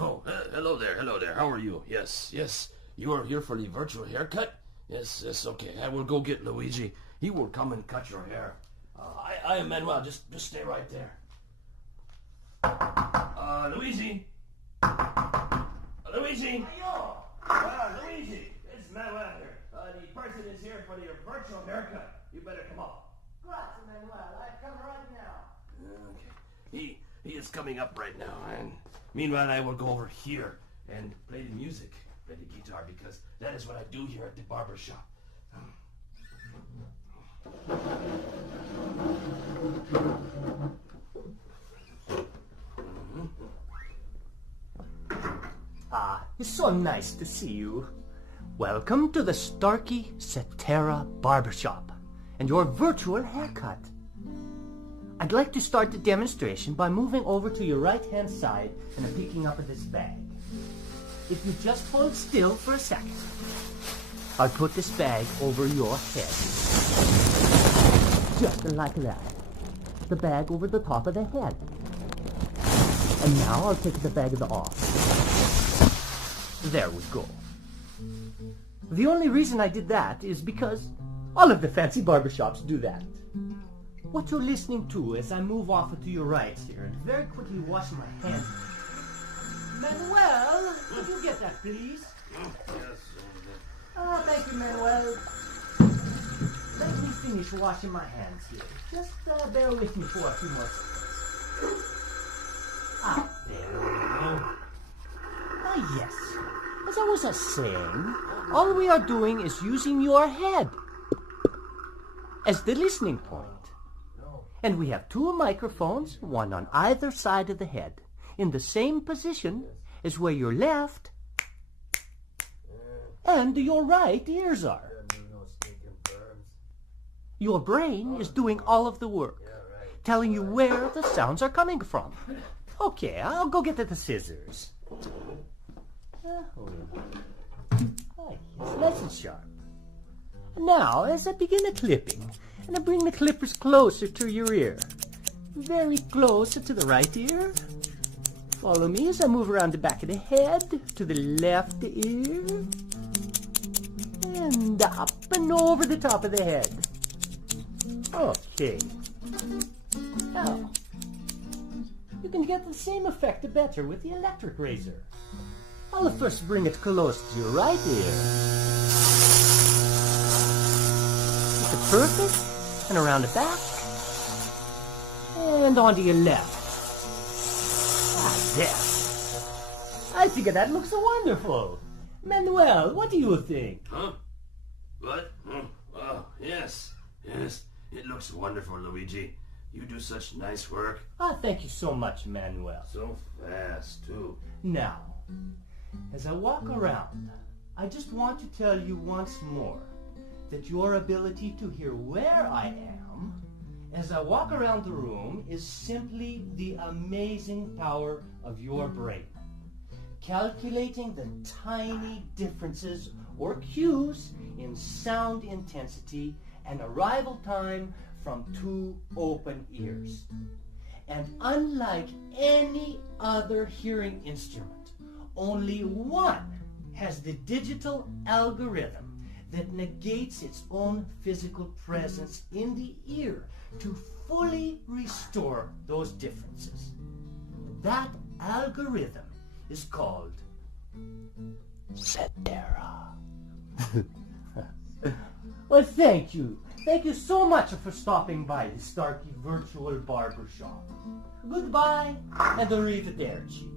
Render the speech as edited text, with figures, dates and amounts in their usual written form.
Oh, hello there. How are you? Yes. You are here for the virtual haircut? Yes, okay. I will go get Luigi. He will come and cut your hair. I am Manuel. Just stay right there. Luigi? Luigi? Luigi, it's Manuel here. The person is here for your virtual haircut. You better come up. Grazie, Manuel. I come right now. Okay. He is coming up right now, and meanwhile I will go over here and play the music, play the guitar, because that is what I do here at the barber shop. It's so nice to see you. Welcome to the Starkey Cetera Barbershop and your virtual haircut. I'd like to start the demonstration by moving over to your right-hand side and picking up this bag. If you just hold still for a second, I'll put this bag over your head. Just like that. The bag over the top of the head. And now I'll take the bag off. There we go. The only reason I did that is because all of the fancy barbershops do that. What you're listening to as I move off to your right here and very quickly wash my hands. Manuel, could you get that, please? Yes. Thank you, Manuel. Let me finish washing my hands here. Just bear with me for a few more seconds. There we go. Yes. As I was saying, all we are doing is using your head as the listening point. And we have two microphones, one on either side of the head, in the same position as where your left and your right ears are. Your brain is doing all of the work, telling you where the sounds are coming from. Okay, I'll go get the scissors. It's nice and sharp. Now, as I begin the clipping, and I bring the clippers closer to your ear, very close to the right ear. Follow me as I move around the back of the head to the left ear, and up and over the top of the head. Okay. Now, you can get the same effect better with the electric razor. I'll first bring it close to your right ear. It's perfect, and around the back, and onto your left. There. I think that looks wonderful. Manuel, what do you think? Huh? What? Oh, yes. It looks wonderful, Luigi. You do such nice work. Thank you so much, Manuel. So fast, too. Now, as I walk around, I just want to tell you once more that your ability to hear where I am as I walk around the room is simply the amazing power of your brain. Calculating the tiny differences or cues in sound intensity and arrival time from two open ears. And unlike any other hearing instrument, only one has the digital algorithm that negates its own physical presence in the ear to fully restore those differences. That algorithm is called Cetera. Well, thank you. Thank you so much for stopping by the Starkey Virtual Barbershop. Goodbye and arrivederci.